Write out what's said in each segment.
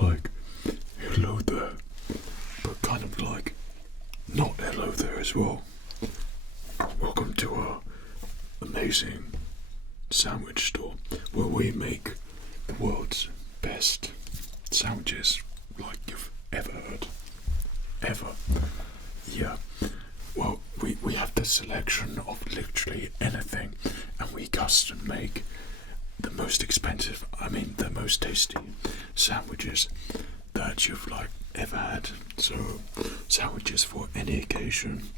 like, hello there, but kind of like, not hello there as well. Welcome to our amazing sandwich store where we make the world's best sandwiches like you've ever heard. Ever. Yeah. Well, we have the selection of literally anything, and we custom make the most expensive, the most tasty sandwiches that you've like ever had. So sandwiches for any occasion,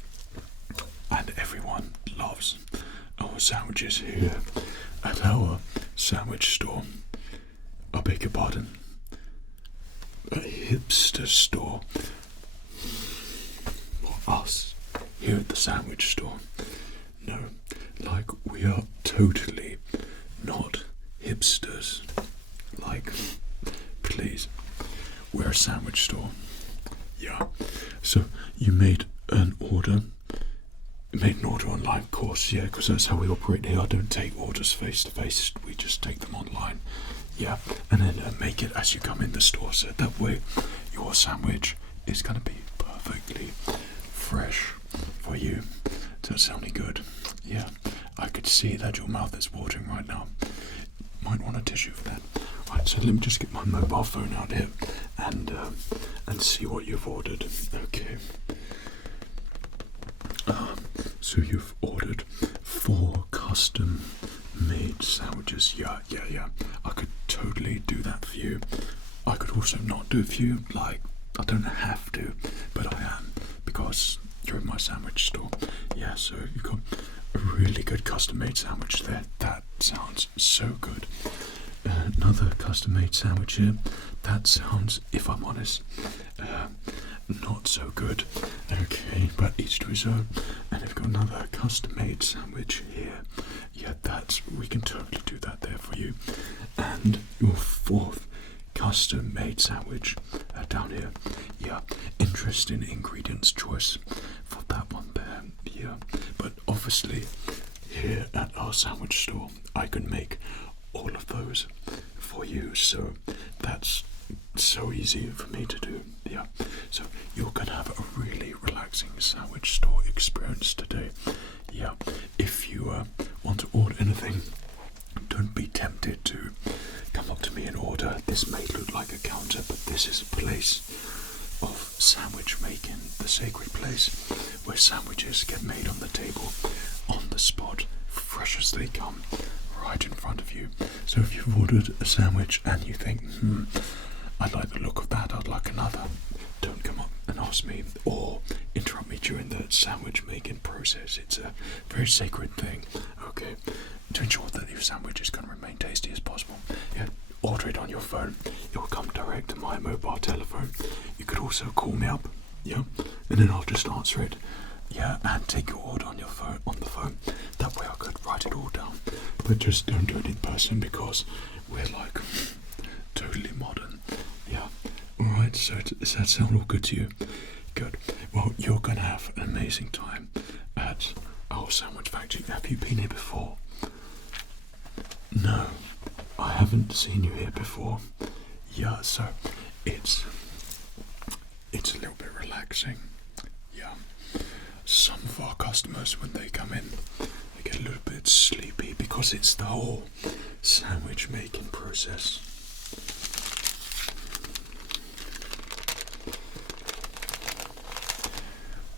and everyone loves our sandwiches here at our sandwich store. I beg your pardon, a hipster store. For us here at the sandwich store. No, like we are totally not hipsters. Like, please, we're a sandwich store. Yeah. So you made an order. You made an order online, of course, yeah, because that's how we operate here. I don't take orders face to face. We just take them online. Yeah, and then make it as you come in the store, so that way your sandwich is going to be perfectly fresh for you. Does that sound any good? Yeah, I could see that your mouth is watering right now. Might want a tissue for that. Right, so let me just get my mobile phone out here and see what you've ordered. Okay. So you've ordered 4 custom-made sandwiches. Yeah. I could totally do that for you. I could also not do it for you. Like, I don't have to, but I am, because you're in my sandwich store. Yeah, so you've got a really good custom-made sandwich there. That sounds so good. Another custom-made sandwich here. That sounds, if I'm honest, not so good. Okay, but each to his own. And we've got another custom-made sandwich here. Yeah, we can totally do that there for you. And your 4th custom-made sandwich down here. Yeah, interesting ingredients choice for that one there. Yeah, but obviously here at our sandwich store I can make all of those for you, so that's so easy for me to do. Yeah, so you're gonna have a really relaxing sandwich store experience today. Yeah, if you want to order anything, don't be tempted to come up to me and order. This may look like a counter, but this is a place of sandwich making, the sacred place where sandwiches get made on the table, on the spot, fresh as they come, right in front of you. So if you've ordered a sandwich and you think, I like the look of that, I'd like another, don't come up and ask me or interrupt me during the sandwich making process. It's a very sacred thing. Okay, to ensure that your sandwich is going to remain tasty as possible, yeah, order it on your phone. It will come direct to my mobile telephone. You could also call me up, yeah, and then I'll just answer it, yeah, and take your order on your phone, on the phone. That way I could write it all down. But just don't do it in person because we're like totally modern. Yeah. Alright, so does that sound all good to you? Good. Well, you're gonna have an amazing time at our sandwich factory. Have you been here before? No, I haven't seen you here before. Yeah, so it's a little bit relaxing. Yeah. Some of our customers, when they come in, they get a little bit sleepy because it's the whole sandwich making process.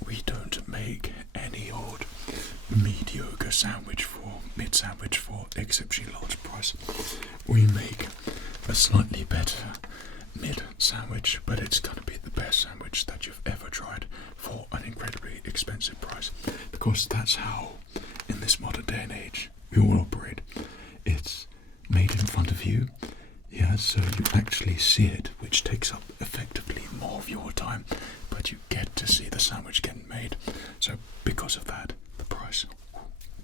We don't make any old mediocre sandwich for mid-sandwich for exceptionally large price. We make a slightly better mid-sandwich, but it's going to be the best sandwich that you've ever tried for an incredibly expensive price, because that's how, in this modern day and age, we all operate. It's made in front of you, yeah, so you actually see it, which takes up effectively more of your time, but you get to see the sandwich getting made. So because of that, the price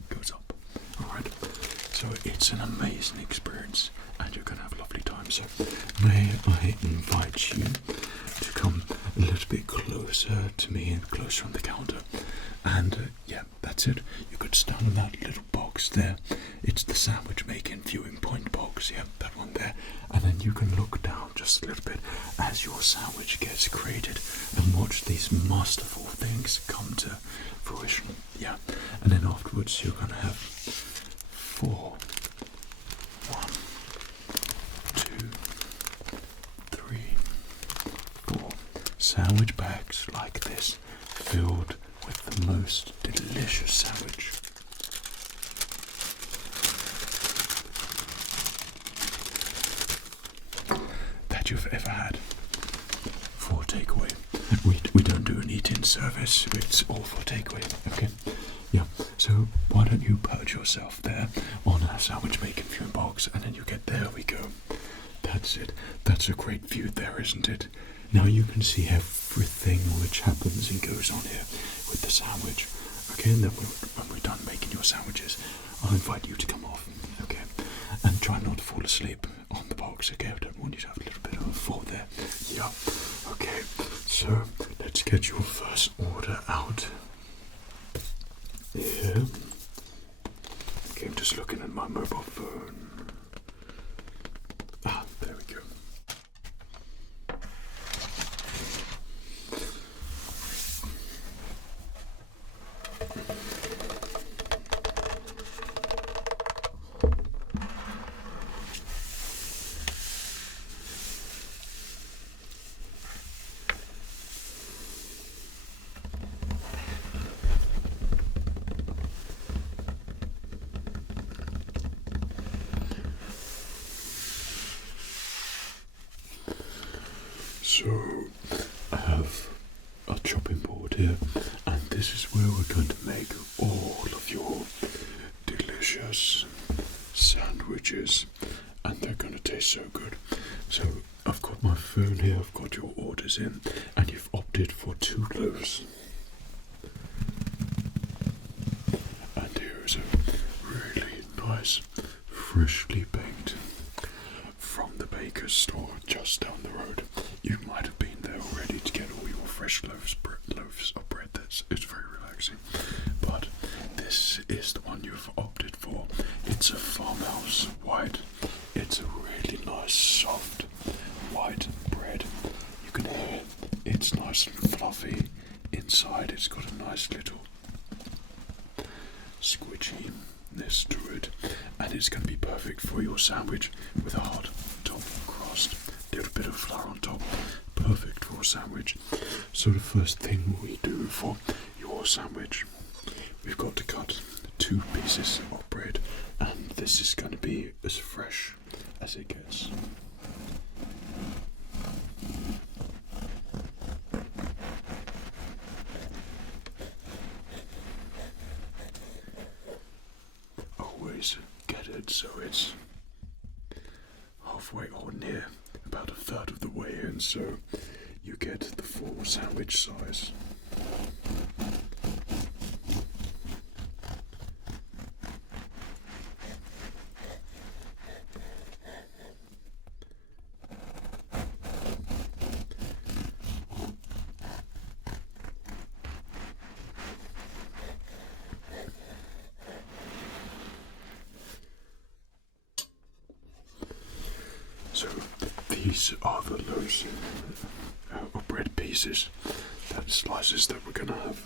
goes up. Alright, so it's an amazing experience and you're going to have a lovely time. So may I invite you to come a little bit closer to me and closer on the counter. And yeah, that's it. You could stand on that little box there. It's the sandwich making viewing point box. Yeah, that one there. And and then you can look down just a little bit as your sandwich gets created and watch these masterful things come to fruition. Yeah, and then afterwards you're going to have 4, 1, 2, 3, 4 sandwich bags like this, filled with the most delicious sandwich that you've ever had for takeaway. We don't do an eat-in service, it's all for takeaway, okay? Yeah, so why don't you perch yourself there on our sandwich making viewing box, and then you get, there we go. That's it. That's a great view there, isn't it? Now you can see everything which happens and goes on here with the sandwich. Okay, and then when we're done making your sandwiches, I'll invite you to come off, okay? And try not to fall asleep on the box, okay? I don't want you to have a little bit of a fall there. Yeah, okay. So let's get your first order out here. Okay, I'm just looking at my mobile phone. Ah, there we go. So I have a chopping board here, and this is where we're going to make all of your delicious sandwiches, and they're going to taste so good. So I've got my phone here, I've got your orders in, and you've opted for 2 loaves. And here is a really nice, freshly baked from the baker's store just down the road. You might have been there already to get all your fresh loaves of bread. It's very relaxing. But this is the one you've opted for. It's a farmhouse white. It's a really nice, soft, white bread. You can hear it's nice and fluffy inside. It's got a nice little squidginess to it, and it's going to be perfect for your sandwich with a hot top crust. A little bit of flour on top, perfect for a sandwich. So the first thing we do for your sandwich, we've got to cut 2 pieces of bread, and this is going to be as fresh as it gets. Always get it so it's halfway or near, about a third of the way in, so you get the full sandwich size. So these are the loaves of bread pieces, that slices that we're going to have.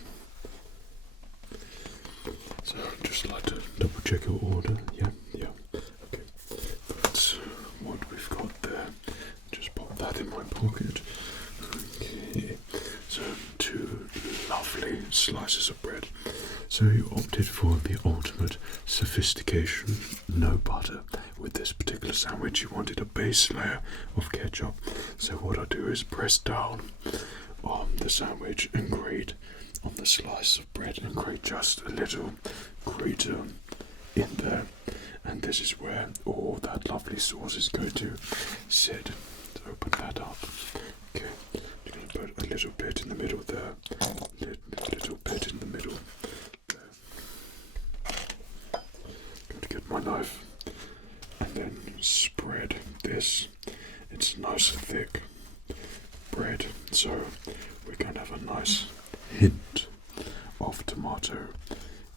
So I'd just like to double check your order. Yeah. Okay, that's what we've got there. Just pop that in my pocket. Okay, so 2 lovely slices of bread. So you opted for the ultimate sophistication, no butter. With this particular sandwich, you wanted a base layer of ketchup. So what I do is press down on the sandwich and grate on the slice of bread and grate just a little grater in there. And this is where all that lovely sauce is going to sit. So open that up. Okay, I'm going to put a little bit in the middle there. Little bit in the middle there. Going to get my knife and then spread this. It's nice and thick bread, so we're going to have a nice hint of tomato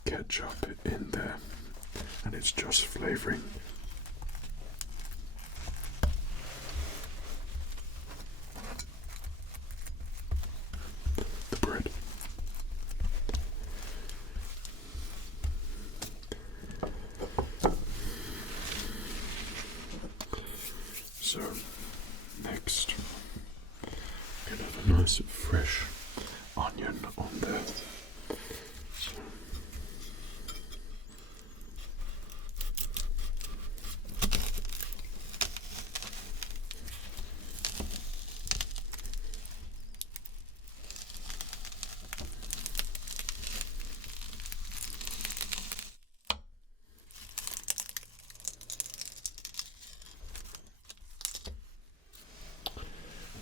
ketchup in there, and it's just flavouring. So next, we're gonna have a nice fresh onion on there. So,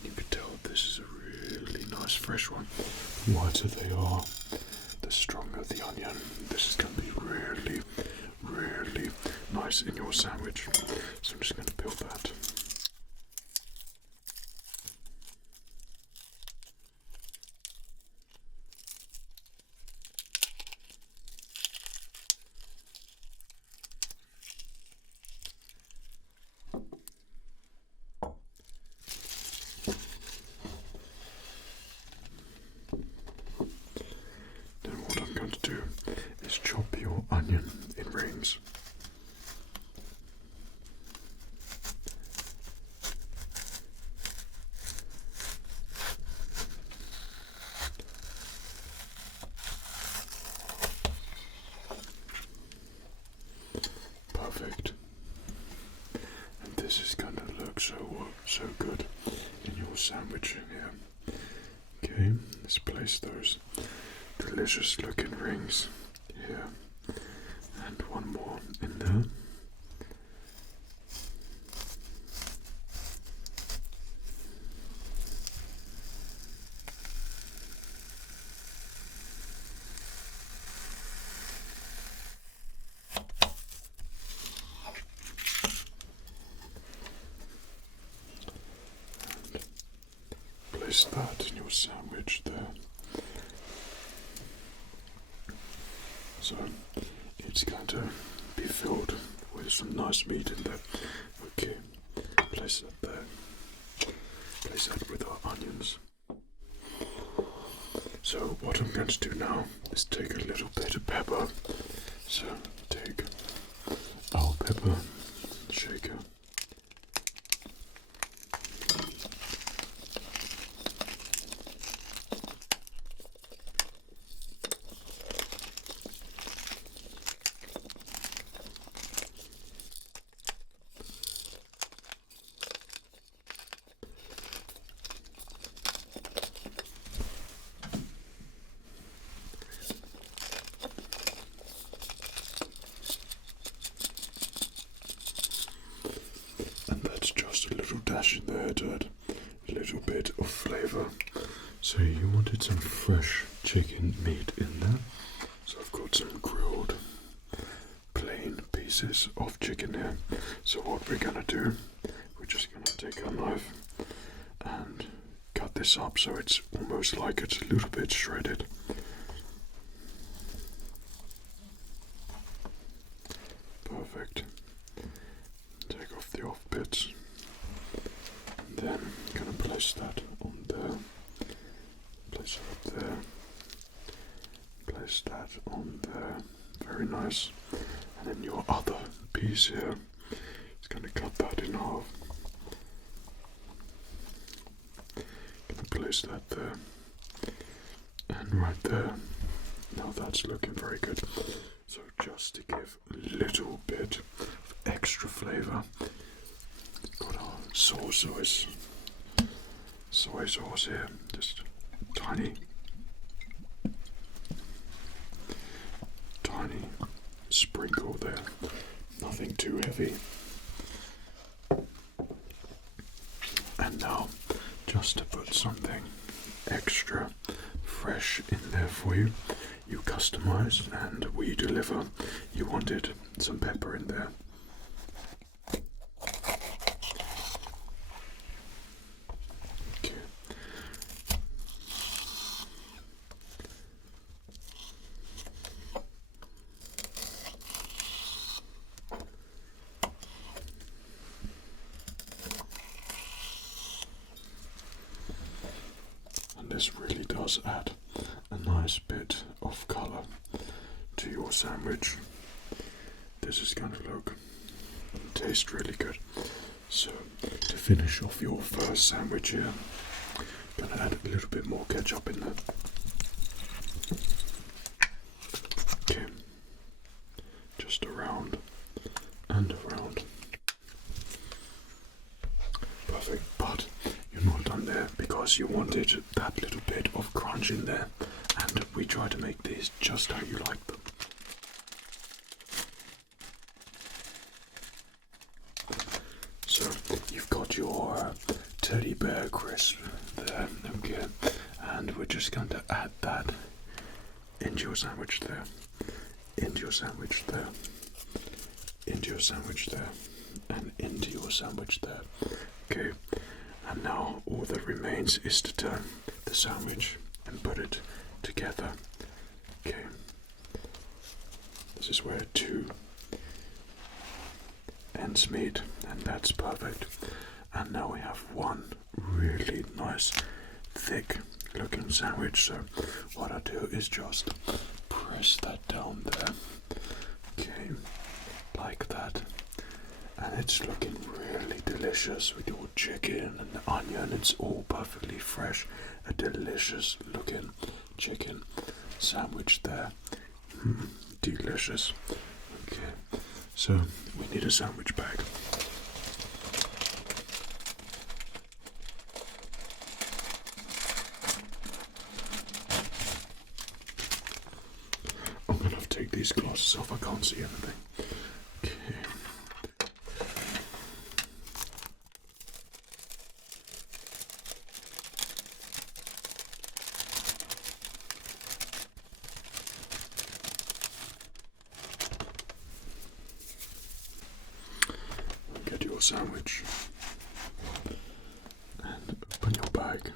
you can tell this is a really nice fresh one. The whiter they are, the stronger the onion. This is going to be really, really nice in your sandwich. So I'm just going to peel that. Then what I'm going to do is chop your onion in rings. Perfect. And this is going to look so good in your sandwich here. Okay, let's place those delicious looking rings here, and one more in there. And place that in your sandwich there. So it's going to be filled with some nice meat in there. Okay, place that there. Place that with our onions. So what I'm going to do now is take a little bit of pepper. So take our pepper shaker. Just a little dash in there to add a little bit of flavour. So you wanted some fresh chicken meat in there. So I've got some grilled plain pieces of chicken here. So what we're gonna do, we're just gonna take our knife and cut this up so it's almost like it's a little bit shredded. Perfect. Take off the off bits. Then I'm going to place that on there, place it up there, place that on there, very nice. And then your other piece here, it's going to cut that in half. Going to place that there, and right there. Now that's looking very good. So just to give a little bit of extra flavour, got our soy sauce here, just tiny sprinkle there, nothing too heavy. And now, just to put something extra fresh in there for you, you customize and we deliver. You wanted some pepper in there. This really does add a nice bit of colour to your sandwich. This is going to look and taste really good. So, to finish off your first sandwich here, I'm gonna add a little bit more ketchup in there. Okay, just around and around. Perfect, but you're not done there because you wanted that little bit of crunch in there, and we try to make these just how you like them. So you've got your teddy bear crisp there, okay, and we're just going to add that into your sandwich there, into your sandwich there, into your sandwich there, and into your sandwich there. Okay, and now all that remains is to turn the sandwich and put it together. Okay, this is where two ends meet, and that's perfect. And now we have one really nice, thick looking sandwich. So what I do is just press that down there. Okay, like that. And it's looking really delicious with your chicken and the onion. It's all perfectly fresh. A delicious looking chicken sandwich there. Delicious. Okay, so we need a sandwich bag. I'm gonna have to take these glasses off. I can't see anything. Okay. Get your sandwich and open your bag.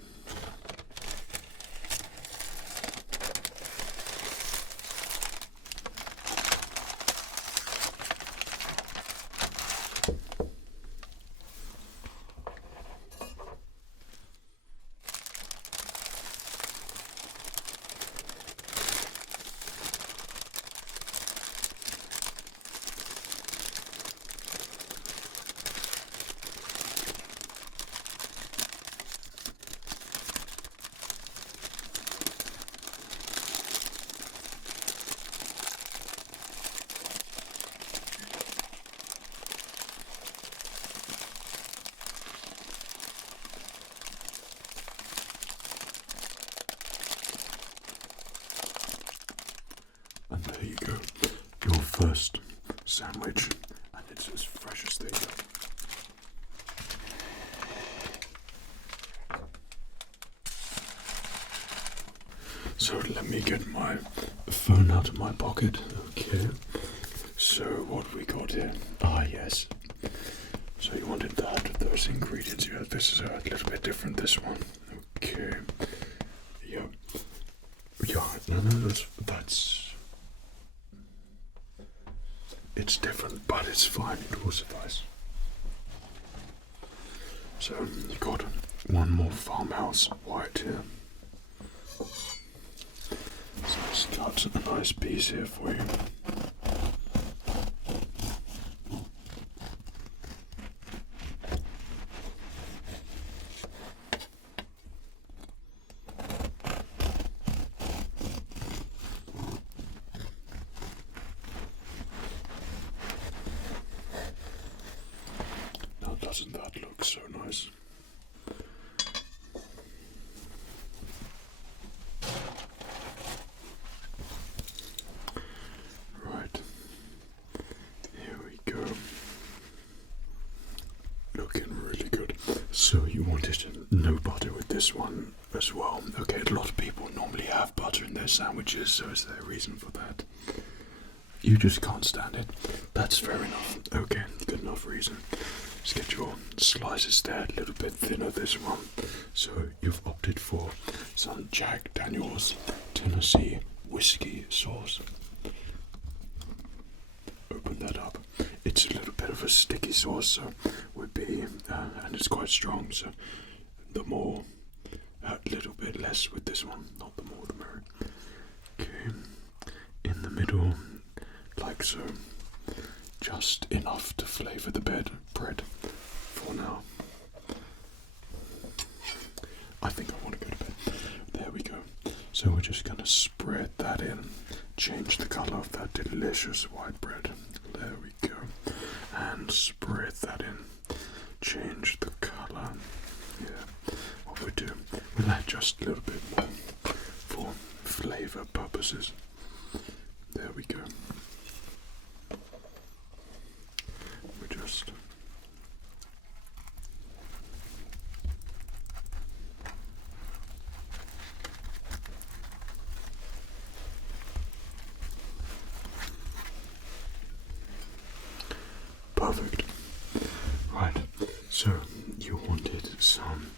And there you go, your first sandwich, and it's as fresh as they go. So let me get my phone out of my pocket. Okay, so what we got here? Ah, yes. So you wanted that, those ingredients. Yeah, this is a little bit different, this one. Okay. Yeah. Yeah, no, that's it's different, but it's fine, it will suffice. So you got one more farmhouse white here. So let's cut a nice piece here for you. Now doesn't that look so nice? Right, here we go. Looking really good. So you wanted no butter with this one as well. Okay, a lot of people normally have butter in their sandwiches, so is there a reason for that? You just can't stand it. That's fair enough. Okay, good enough reason. Just get your slices there, a little bit thinner this one. So you've opted for some Jack Daniel's Tennessee whiskey sauce. Open that up. It's a little bit of a sticky sauce, so would be, and it's quite strong. So the more, a little bit less with this one. Not the more, the merrier. Okay, in the middle, like so. Just enough to flavour the bread for for now. I think I want to go to bed. There we go. So we're just going to spread that in, change the color of that delicious white bread. There we go. And spread that in, change the color. Yeah, what we do, we'll add just a little bit more for flavor purposes. There we go. We just perfect. Right, so you wanted some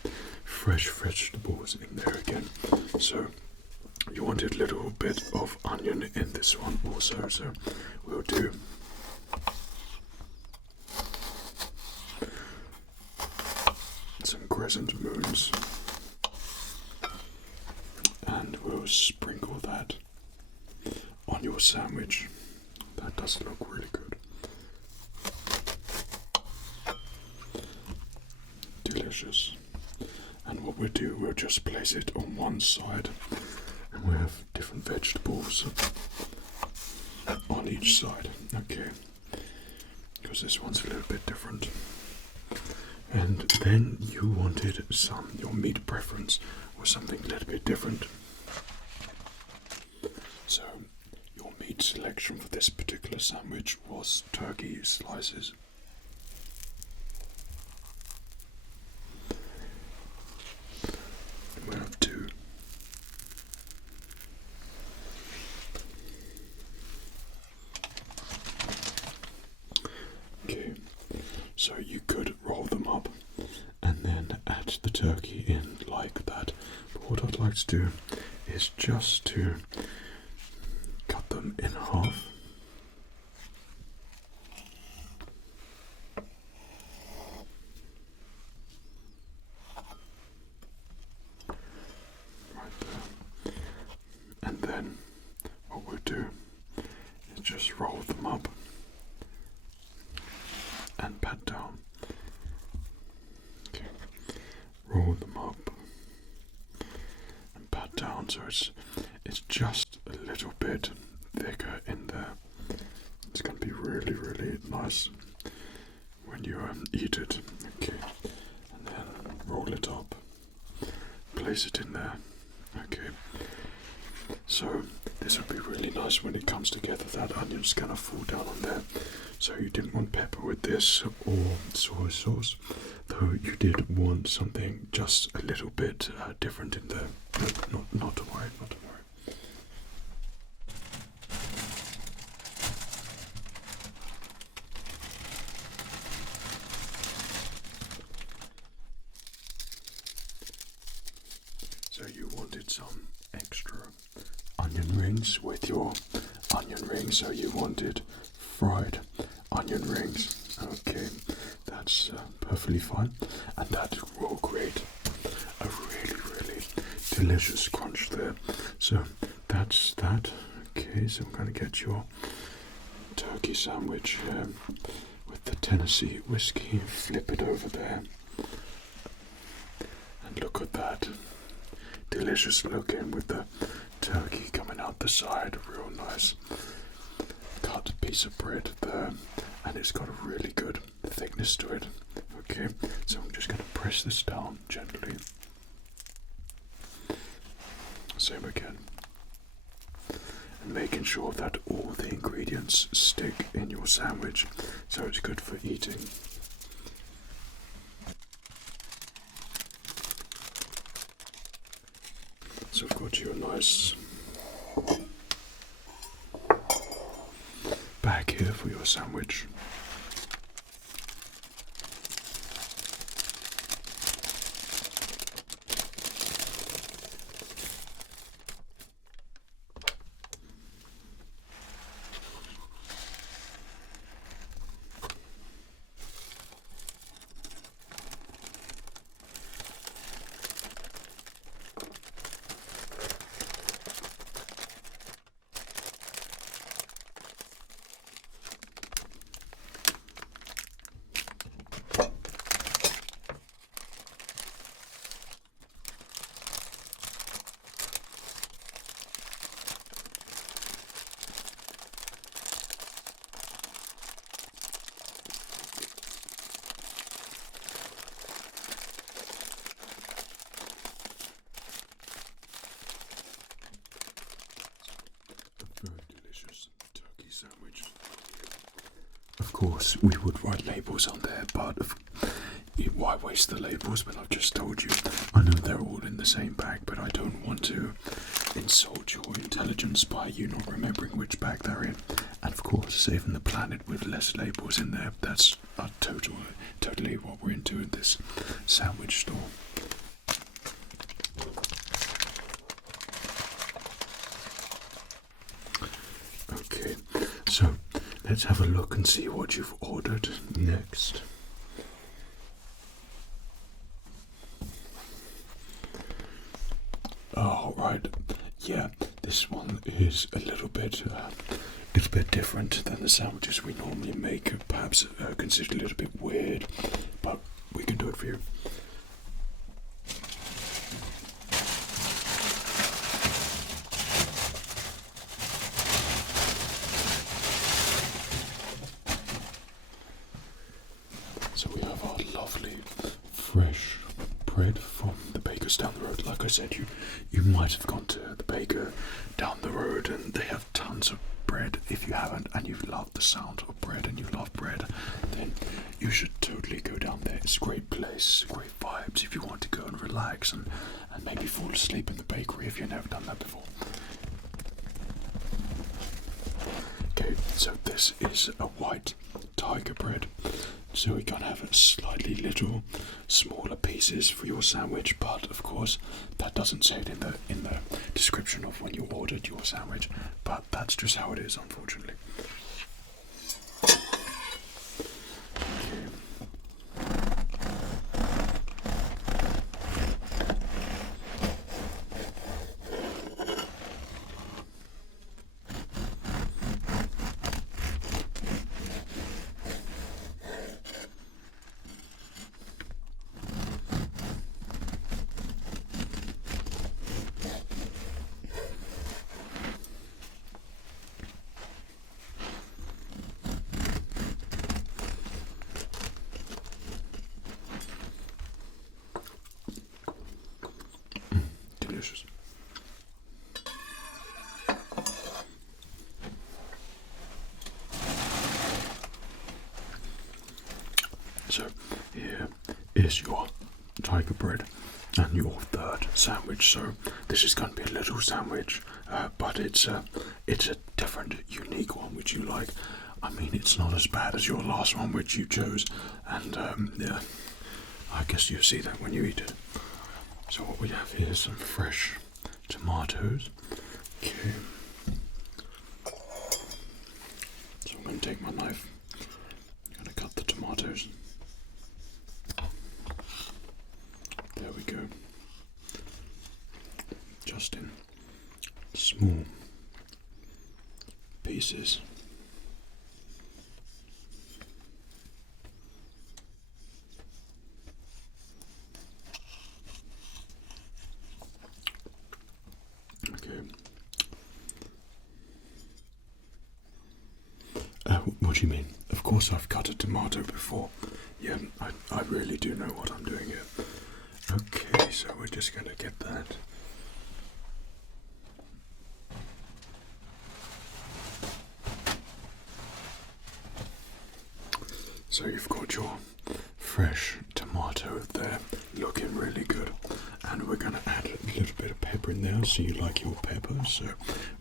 fresh vegetables in there again. So you wanted a little bit of onion in this one also, so we'll do some crescent moons and we'll sprinkle that on your sandwich. That does look really good. Delicious. And what we'll do, we'll just place it on one side and we have different vegetables on each side. Okay, because this one's a little bit different. And then you wanted your meat preference was something a little bit different. So your meat selection for this particular sandwich was turkey slices. We have two. Okay, so you could roll them up and then add the turkey in like that. But what I'd like to do is just to cut them in half. Right there. And then what we'll do is just roll them up and pat down. Okay. Roll them up and pat down so it's just a little bit thicker in there. It's going to be really, really nice when you eat it. Okay, and then roll it up, place it in there. Okay, so this would be really nice when it comes together. That onion's going to fall down on there. So you didn't want pepper with this or soy sauce, though you did want something just a little bit different in there. Not to worry, not to worry. So you wanted some extra onion rings with your onion rings, so you wanted fried onion rings. Okay, that's perfectly fine, and that will create a really, really delicious crunch there. So that's that. Okay, so I'm going to get your turkey sandwich with the Tennessee whiskey, flip it over there, and look at that. Delicious looking with the turkey coming out the side, real nice. Cut piece of bread there, and it's got a really good thickness to it. Okay, so I'm just going to press this down gently. Same again. And making sure that all the ingredients stick in your sandwich so it's good for eating. So I've got you a nice bag here for your sandwich. course, we would write labels on there, but why waste the labels when I've just told you? I know they're all in the same bag, but I don't want to insult your intelligence by you not remembering which bag they're in. And of course, saving the planet with less labels in there, that's totally what we're into in this sandwich store. Okay, so let's have a look and see what you've ordered next. Oh, right. Yeah, this one is a little bit different than the sandwiches we normally make. Perhaps considered a little bit weird, but we can do it for you. So we have our lovely, fresh bread from the baker's down the road. Like I said, you might have gone to the baker down the road and they have tons of bread. If you haven't and you love the sound of bread and you love bread, then you should totally go down there. It's a great place, great vibes if you want to go and relax and maybe fall asleep in the bakery if you've never done that before. Okay, so this is a white tiger bread. So we're gonna have a slightly little smaller pieces for your sandwich, but of course that doesn't say it in the description of when you ordered your sandwich, but that's just how it is, unfortunately. Delicious. So here is your tiger bread and your third sandwich. So this is going to be a little sandwich, but it's a different, unique one which you like. I mean, it's not as bad as your last one which you chose, and yeah, I guess you'll see that when you eat it. So what we have here is some fresh tomatoes. Okay. So I'm going to take my knife. I'm going to cut the tomatoes. There we go. Just in small pieces. What do you mean? Of course I've cut a tomato before. Yeah, I really do know what I'm doing here. Okay, so we're just going to get that. So you've got your fresh tomato there, looking really good. And we're going to add a little bit of pepper in there, so you like your pepper, so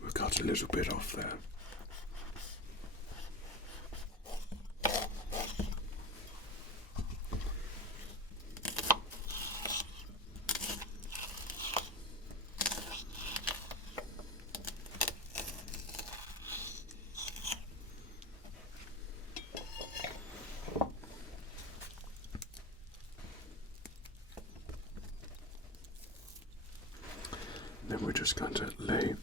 we'll cut a little bit off there. Then we're just going to lay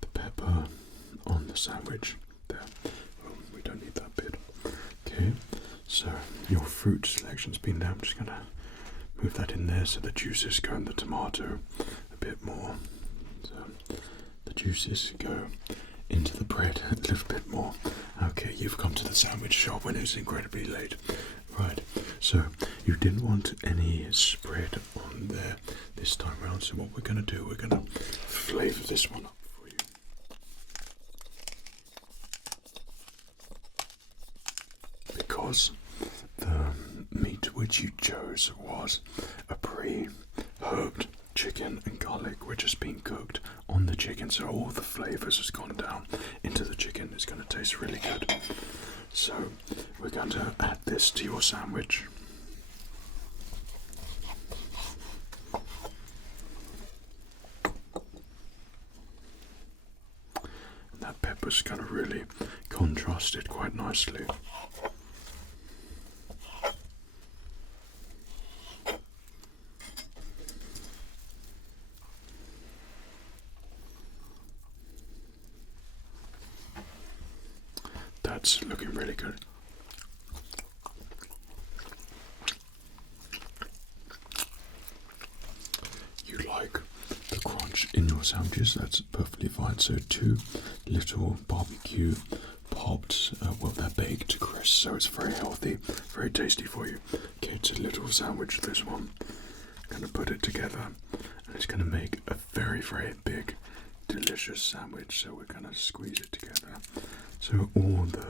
the pepper on the sandwich there. Oh, we don't need that bit. Okay, so your fruit selection's been there. I'm just going to move that in there so the juices go in the tomato a bit more. So the juices go into the bread a little bit more. Okay, you've come to the sandwich shop when it's incredibly late. Right, so you didn't want any spread on there this time around, so what we're going to do, we're going to flavour this one up for you. because the meat which you chose was a pre-herbed chicken and garlic, which has been cooked on the chicken, so all the flavors has gone down into the chicken. It's going to taste really good. So we're going to add this to your sandwich. And that pepper's going to really contrast it quite nicely. That's looking really good. You like the crunch in your sandwiches? That's perfectly fine. So 2 little barbecue popped, well, they're baked to crisp, so it's very healthy, very tasty for you. Okay, it's a little sandwich, this one. I'm going to put it together, and it's going to make a very, very big, delicious sandwich. So we're going to squeeze it together. So all the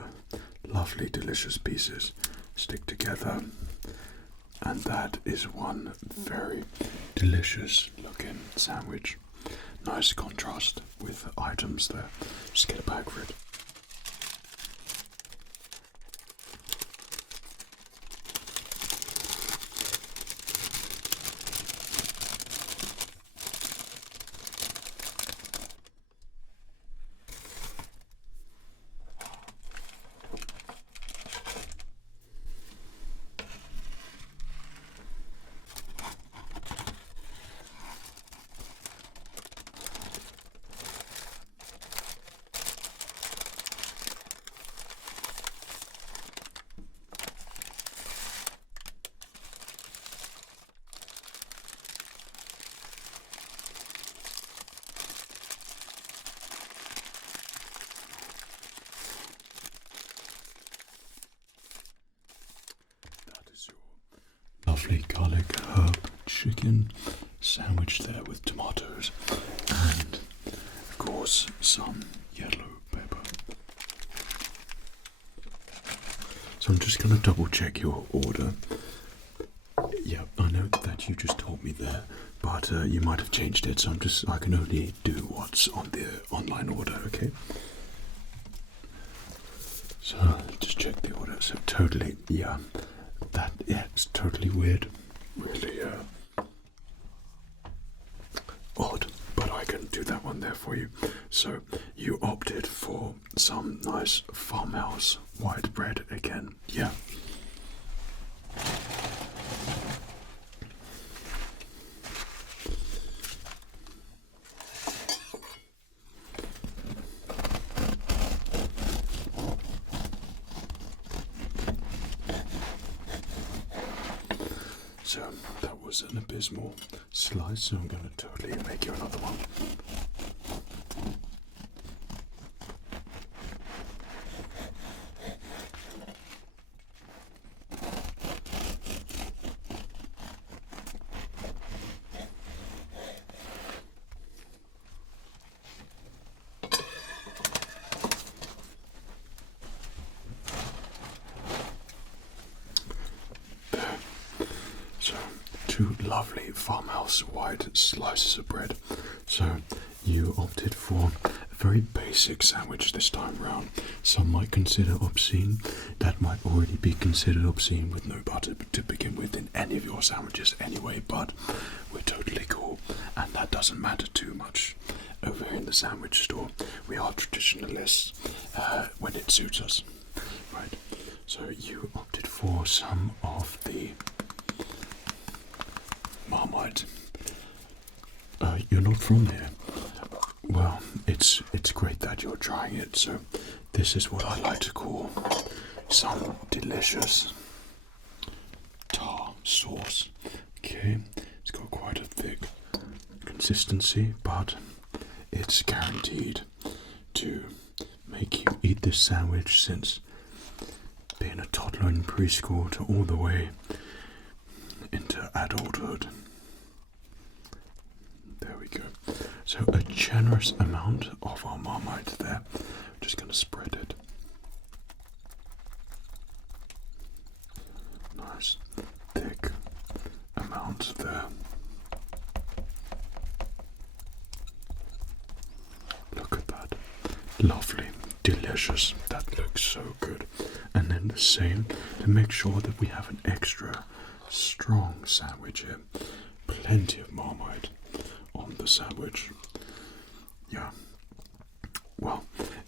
lovely, delicious pieces stick together, and that is one very delicious looking sandwich. Nice contrast with the items there. Just get a bag for it. Lovely garlic herb chicken sandwich there with tomatoes and of course some yellow pepper. So I'm just going to double check your order. Yeah, I know that you just told me there, but you might have changed it, so I can only do what's on the online order, okay? So just check the order. So totally, yeah. It's totally weird, really odd, but I can do that one there for you. So you opted for some nice farmhouse white bread again, yeah. So that was an abysmal slice, so I'm going to totally make you another one. So, 2 lovely farmhouse white slices of bread. So, you opted for a very basic sandwich this time round. Some might consider obscene. That might already be considered obscene with no butter to begin with in any of your sandwiches anyway, but we're totally cool, and that doesn't matter too much over here in the sandwich store. We are traditionalists when it suits us. Right, so you opted for some of the Marmite. You're not from here. Well, it's great that you're trying it. So this is what I like to call some delicious tar sauce. Okay, it's got quite a thick consistency, but it's guaranteed to make you eat this sandwich since being a toddler in preschool to all the way into adulthood. There we go. So a generous amount of our Marmite there. Just going to spread it. nice thick amount there. Look at that. Lovely, delicious. That looks so good. And then the same to make sure that we have an extra strong sandwich here. Plenty of Marmite on the sandwich. Yeah. Well,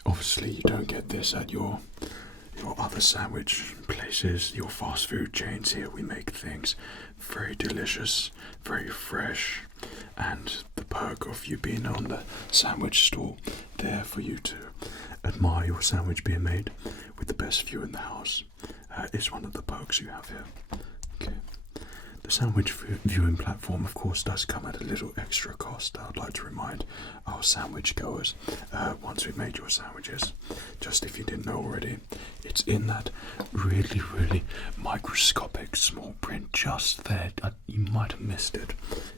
obviously you don't get this at your other sandwich places, your fast food chains. Here we make things very delicious, very fresh, and the perk of you being on the sandwich stall there for you to admire your sandwich being made with the best view in the house is one of the perks you have here. Okay. The sandwich viewing platform, of course, does come at a little extra cost. I'd like to remind our sandwich goers, once we've made your sandwiches, just if you didn't know already, it's in that really, really microscopic small print just there. You might have missed it.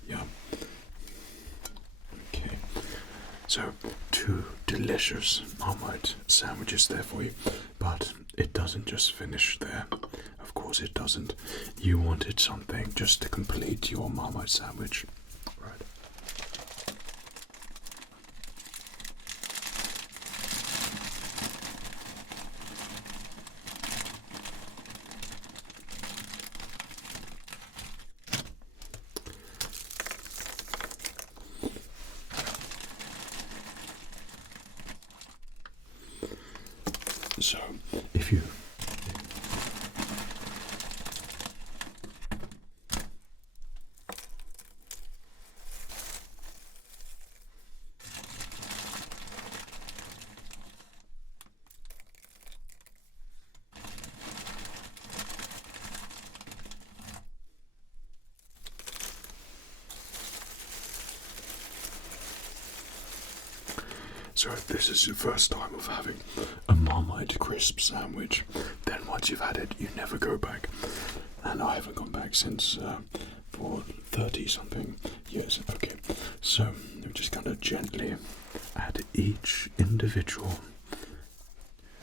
Yeah. Okay. So, 2 delicious Marmite sandwiches there for you, but it doesn't just finish there. Of course it doesn't. You wanted something just to complete your Marmite sandwich. Right. So, if you So if this is your first time of having a Marmite crisp sandwich, then once you've had it, you never go back. And I haven't gone back since for 30-something years. Okay, so we're just going to gently add each individual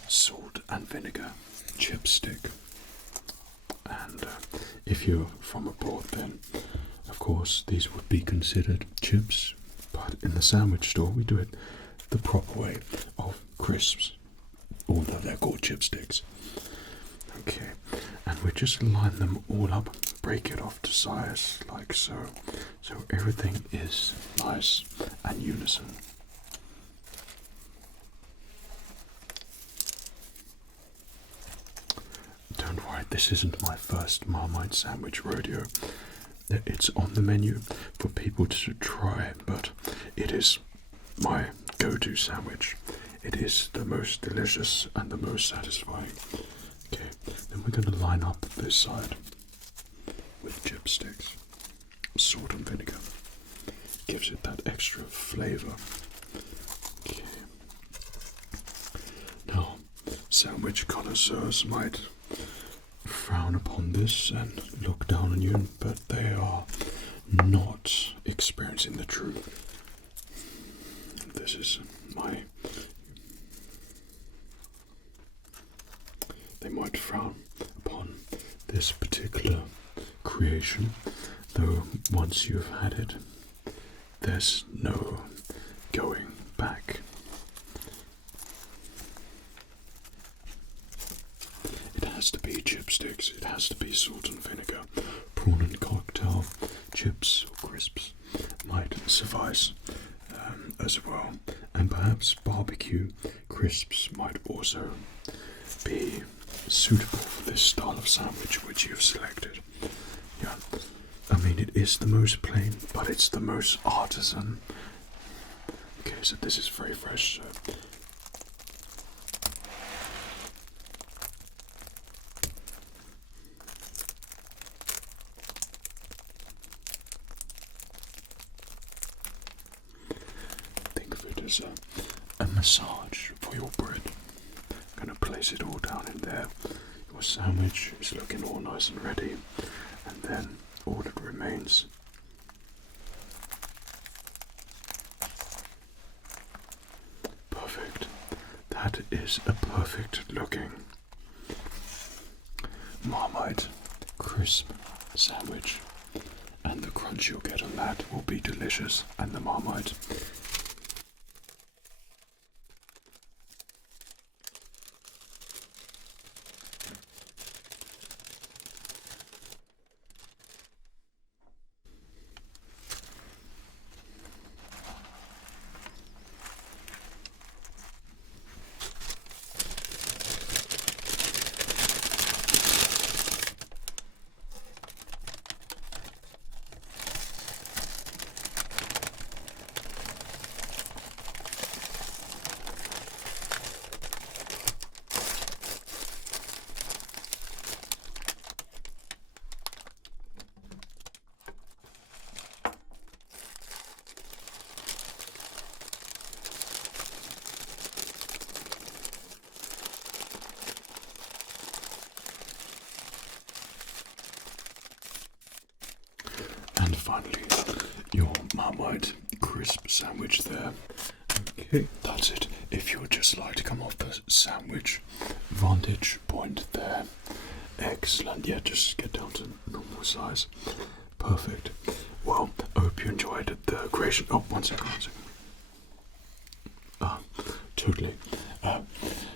salt and vinegar chipstick. And if you're from abroad, then of course these would be considered chips, but in the sandwich store we do it the proper way of crisps, although they're called chipsticks. Okay, and we just line them all up, break it off to size like so, so everything is nice and unison. Don't worry, this isn't my first Marmite sandwich rodeo. It's on the menu for people to try, but it is my go-to sandwich. It is the most delicious and the most satisfying. Okay, then we're going to line up this side with chipsticks. Salt and vinegar gives it that extra flavor. Okay. Now, sandwich connoisseurs might frown upon this and look down on you, but they are not experiencing the truth. This is they might frown upon this particular creation, though once you've had it, there's no going back. It has to be chipsticks, it has to be salt and vinegar. Prawn and cocktail chips or crisps might suffice as well, and perhaps barbecue crisps might also be suitable for this style of sandwich which you've selected. Yeah, I mean, it is the most plain, but it's the most artisan. Okay, so this is very fresh, so a massage for your bread. I'm going to place it all down in there. Your sandwich is looking all nice and ready, and then all that remains perfect. That is a perfect looking Marmite crisp sandwich, and the crunch you'll get on that will be delicious, and the Marmite. And finally, your Marmite crisp sandwich there. Okay, that's it. If you'd just like to come off the sandwich vantage point there. Excellent. Yeah, just get down to normal size. Perfect. Well, I hope you enjoyed the creation. Oh, one second. Totally.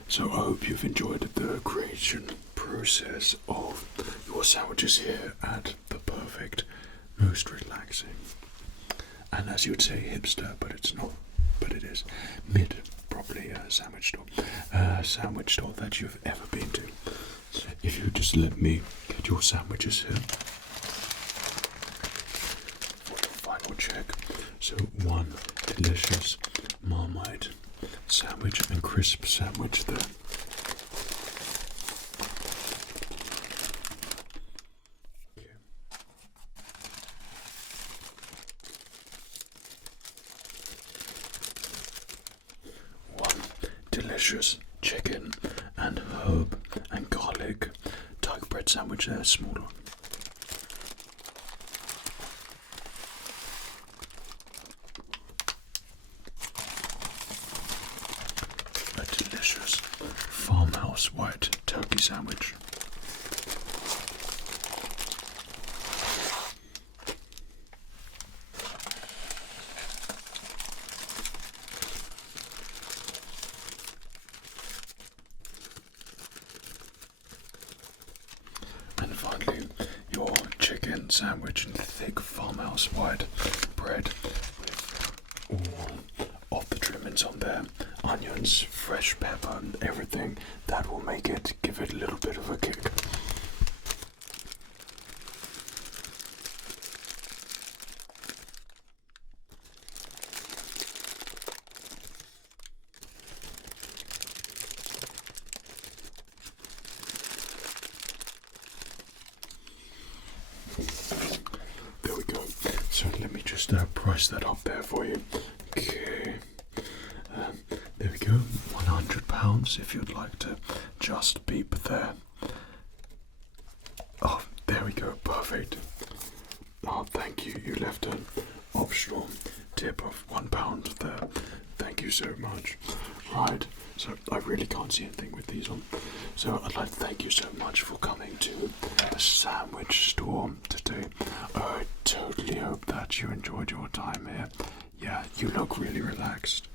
So I hope you've enjoyed the creation process of your sandwiches here at the perfect, most relaxing, and as you would say, hipster, but it's not, but it is probably a sandwich store that you've ever been to. If you just let me get your sandwiches here for the final check. So one delicious Marmite sandwich and crisp sandwich there. One delicious chicken and herb and garlic dark bread sandwich there, small one. A delicious farmhouse white turkey sandwich. And finally, your chicken sandwich and thick farmhouse white bread with all of the trimmings on there, onions, fresh pepper, and everything that will give it a little bit of a kick. There we go. So let me just price that up there for you. Okay. There we go. £100 if you'd like to just beep there. Oh, there we go. Perfect. Oh, thank you. You left an optional tip of £1 there. Thank you so much. Right. So I really can't see anything with these on. So I'd like to thank you so much for coming to the sandwich store today. I totally hope that you enjoyed your time here. Yeah, you look really relaxed.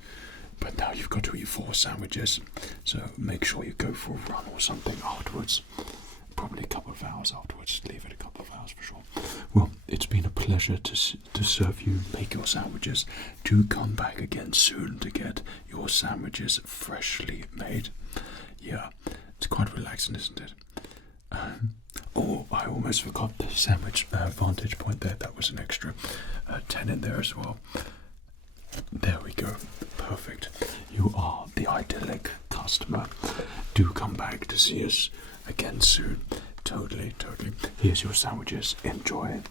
But now you've got to eat 4 sandwiches. So make sure you go for a run or something afterwards. Probably a couple of hours afterwards. Leave it a couple of hours for sure. Well, it's been a pleasure to serve you, make your sandwiches. Do come back again soon to get your sandwiches freshly made. Yeah, it's quite relaxing, isn't it? Oh, I almost forgot the sandwich vantage point there. That was an extra 10 in there as well. There we go. Perfect. You are the idyllic customer. Do come back to see us again soon. Totally, totally. Here's your sandwiches. Enjoy it.